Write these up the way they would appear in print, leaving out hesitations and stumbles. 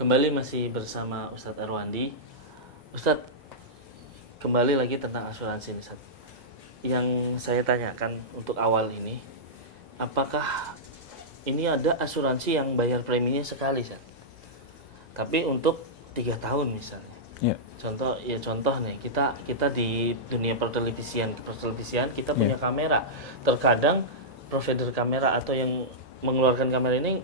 Kembali masih bersama Ustadz Arwandi. Ustadz, kembali lagi tentang asuransi nih, Ustadz. Yang saya tanyakan untuk awal ini, apakah ini ada asuransi yang bayar preminya sekali, Ustadz? Tapi untuk 3 tahun misalnya. Ya. Contoh nih, kita di dunia pertelevisian kita punya kamera. Terkadang provider kamera atau yang mengeluarkan kamera ini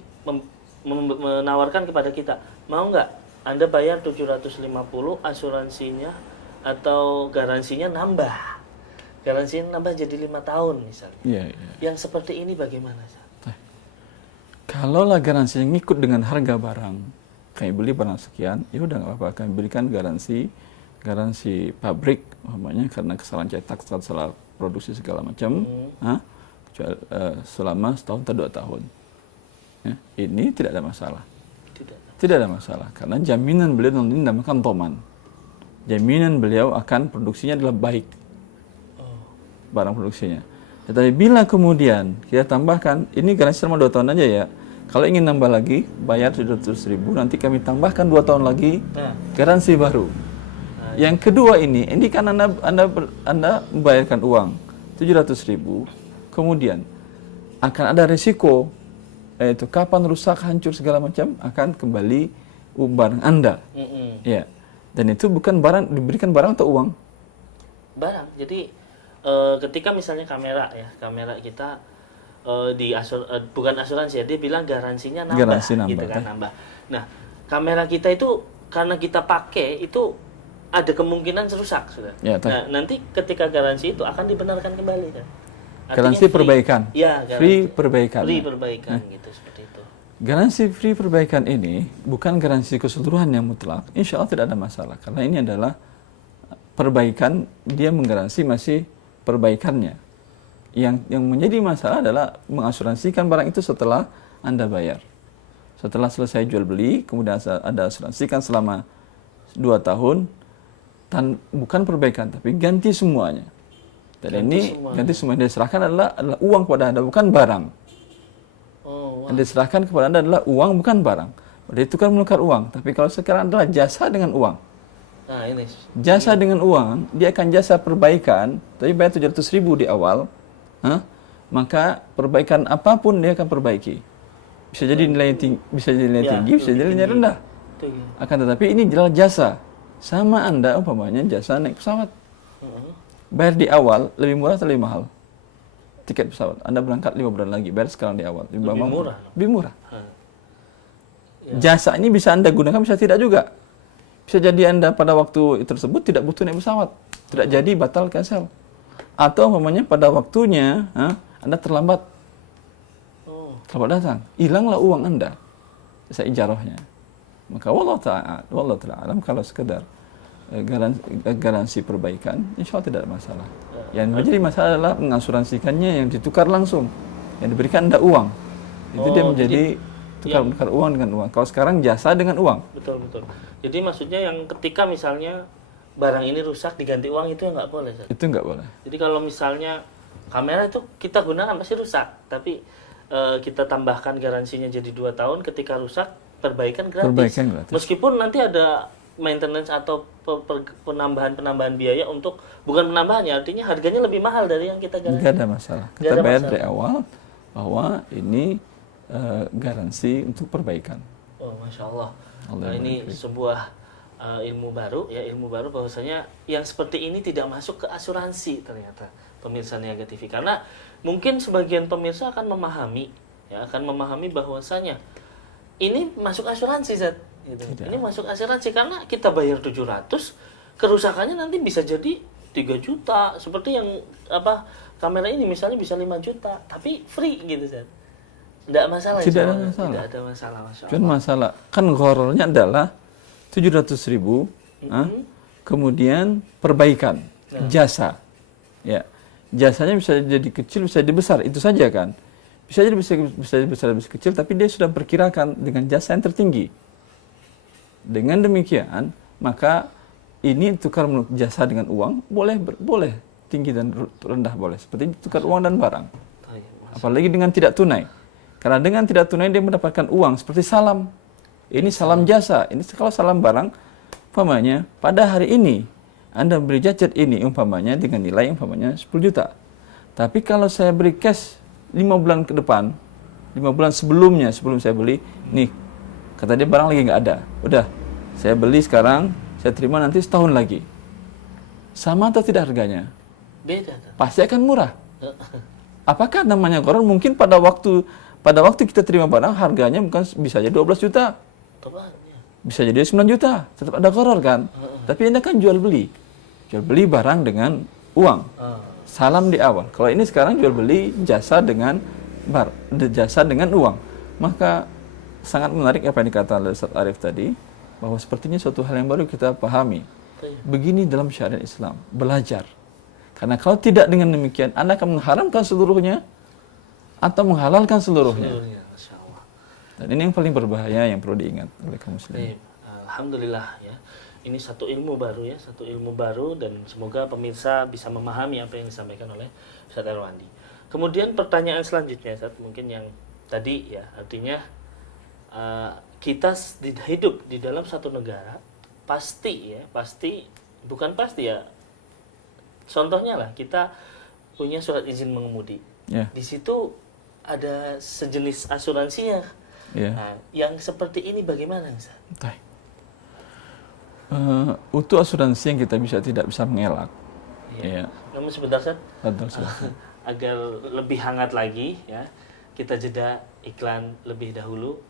menawarkan kepada kita, mau nggak Anda bayar 750 asuransinya atau garansinya nambah jadi 5 tahun misalnya. Ya. Yang seperti ini bagaimana? Kalau lah garansi yang ngikut dengan harga barang, kami beli barang sekian, ya udah nggak apa-apa, kami berikan garansi pabrik, umpamanya karena kesalahan cetak, salah produksi segala macam, selama setahun atau 2 tahun. Ya, ini tidak ada masalah. Tidak ada masalah, karena jaminan beliau dinamakan toman. Jaminan beliau akan produksinya adalah baik, barang produksinya. Tetapi bila kemudian kita tambahkan, ini garansi selama 2 tahun aja ya. Kalau ingin nambah lagi, bayar 700.000, nanti kami tambahkan 2 tahun lagi, garansi baru. Yang kedua ini kan Anda membayarkan uang 700.000, kemudian akan ada risiko, yaitu kapan rusak, hancur segala macam, akan kembali barang Anda. Ya. Dan itu bukan barang, diberikan barang atau uang? Barang. Jadi ketika misalnya kamera kita bukan asuransi ya, dia bilang garansinya nambah, gitu kan, nambah. Nah, kamera kita itu karena kita pakai itu ada kemungkinan rusak sudah. Ya, nah, nanti ketika garansi itu akan dibenarkan kembali kan. Garansi perbaikan. Ya, free perbaikan. Free perbaikan gitu, seperti itu. Garansi free perbaikan ini bukan garansi keseluruhan yang mutlak. Insya Allah tidak ada masalah, karena ini adalah perbaikan, dia menggaransi masih perbaikannya. Yang menjadi masalah adalah mengasuransikan barang itu setelah Anda bayar. Setelah selesai jual beli, kemudian Anda asuransikan selama 2 tahun, bukan perbaikan, tapi ganti semuanya. Dan ganti semuanya yang diserahkan adalah uang kepada Anda, bukan barang. Yang diserahkan kepada Anda adalah uang, bukan barang. Berarti tukar menukar uang. Tapi kalau sekarang adalah jasa dengan uang. Nah, ini. Jasa dengan uang, dia akan jasa perbaikan, tapi bayar 700.000 di awal, maka perbaikan apapun dia akan perbaiki. Bisa jadi nilainya tinggi, bisa jadi nilainya rendah. Akan tetapi ini adalah jasa. Sama Anda umpamanya jasa naik pesawat. Bayar di awal lebih murah atau lebih mahal? Tiket pesawat. Anda berangkat 5 bulan lagi, bayar sekarang di awal. Lebih murah. Jasa ini bisa Anda gunakan, bisa tidak juga. Bisa jadi Anda pada waktu tersebut tidak butuh naik pesawat. Tidak jadi, batal, cancel. Atau umpamanya pada waktunya Anda terlambat. Terlambat datang. Hilanglah uang Anda. Jasa ijarahnya. Maka wallahu ta'ala alam, kalau sekedar garansi perbaikan, insya Allah tidak ada masalah. Yang menjadi masalah adalah mengasuransikannya yang ditukar langsung, yang diberikan Anda uang. Itu dia menjadi tukar uang dengan uang. Kalau sekarang jasa dengan uang. Betul. Jadi maksudnya yang ketika misalnya barang ini rusak diganti uang, itu nggak boleh. Itu nggak boleh. Jadi kalau misalnya kamera itu kita gunakan pasti rusak, tapi kita tambahkan garansinya jadi 2 tahun, ketika rusak perbaikan gratis. Meskipun nanti ada maintenance atau penambahan biaya untuk, bukan penambahannya, artinya harganya lebih mahal dari yang kita garansi. Nggak ada masalah. Kita bayar dari awal bahwa ini garansi untuk perbaikan. Oh, Masya Allah. Nah, ini sebuah ilmu baru bahwasanya yang seperti ini tidak masuk ke asuransi ternyata, pemirsa Niaga TV. Karena mungkin sebagian pemirsa akan memahami bahwasanya ini masuk asuransi, Zat. Gitu. Ini masuk asuransi karena kita bayar 700, kerusakannya nanti bisa jadi 3 juta, seperti yang kamera ini misalnya bisa 5 juta, tapi free gitu, Zat. Tidak masalah. Tidak ada masalah. Cuma masalah kan ghorornya adalah 700.000, kemudian perbaikan, jasa. Ya. Jasanya bisa jadi kecil, bisa jadi besar, itu saja kan. Bisa jadi bisa besar, bisa kecil, tapi dia sudah perkirakan dengan jasa yang tertinggi. Dengan demikian, maka ini tukar jasa dengan uang boleh tinggi dan rendah boleh, seperti tukar uang dan barang. Apalagi dengan tidak tunai. Karena dengan tidak tunai dia mendapatkan uang seperti salam. Ini salam jasa. Ini kalau salam barang, umpamanya pada hari ini Anda beri jajet ini umpamanya dengan nilai umpamanya 10 juta. Tapi kalau saya beri cash 5 bulan ke depan, 5 bulan sebelumnya, sebelum saya beli, nih, kata dia barang lagi nggak ada. Udah, saya beli sekarang, saya terima nanti setahun lagi. Sama atau tidak harganya? Beda. Pasti akan murah. Apakah namanya gharar? Mungkin pada waktu kita terima barang, harganya bukan bisa jadi 12 juta. Bisa jadi 9 juta. Tetap ada gharar kan? Tapi ini kan jual beli. Jual beli barang dengan uang. Salam di awal. Kalau ini sekarang jual beli jasa dengan uang. Maka sangat menarik apa yang dikatakan oleh Ustaz Arief tadi, bahwa sepertinya suatu hal yang baru kita pahami. Begini dalam syariat Islam, belajar. Karena kalau tidak dengan demikian, Anda akan mengharamkan seluruhnya atau menghalalkan seluruhnya. Masya Allah. Dan ini yang paling berbahaya yang perlu diingat oleh kaum muslimin. Alhamdulillah ya. Ini satu ilmu baru dan semoga pemirsa bisa memahami apa yang disampaikan oleh Ustaz Erwandi. Kemudian pertanyaan selanjutnya, Ustaz, mungkin yang tadi ya, artinya kita hidup di dalam satu negara, pasti ya. Contohnya lah, kita punya surat izin mengemudi. Yeah. Di situ ada sejenis asuransinya. Yeah. Nah, yang seperti ini bagaimana, Ustaz? Untuk asuransi yang kita tidak bisa mengelak. Yeah. Namun sebentar, Ustaz. Agar lebih hangat lagi ya, kita jeda iklan lebih dahulu.